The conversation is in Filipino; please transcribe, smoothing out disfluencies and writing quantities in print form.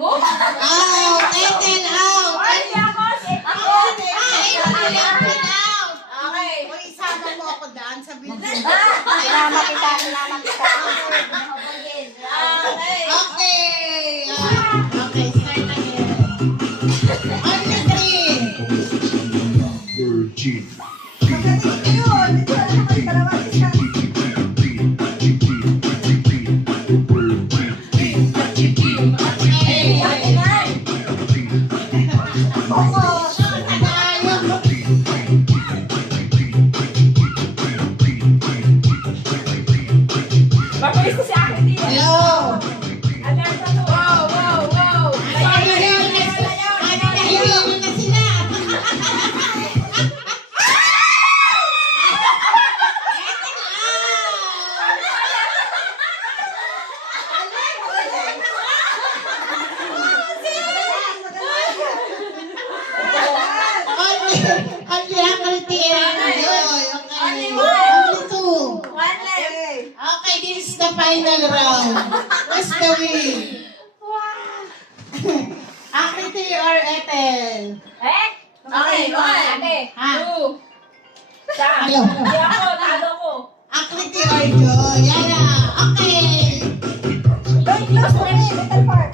Out! Ethel, out! Ay, ako! Okay. Uy, isama mo ako daan sa bilis. Salamat kita, salamat kita. Okay. Okay, start again. On the three. Virgin. Mabilis ko si akin dito. Hello. Alerta to. Wow. Ayun na sila. Okay, this is the final round. What's the win? Akriti or Ethel? Okay, ate. Ha? 2. Sam. Ayaw. Hindi ako, talo ko. Akriti or Joy? Yaya. Okay. Close to me, little part.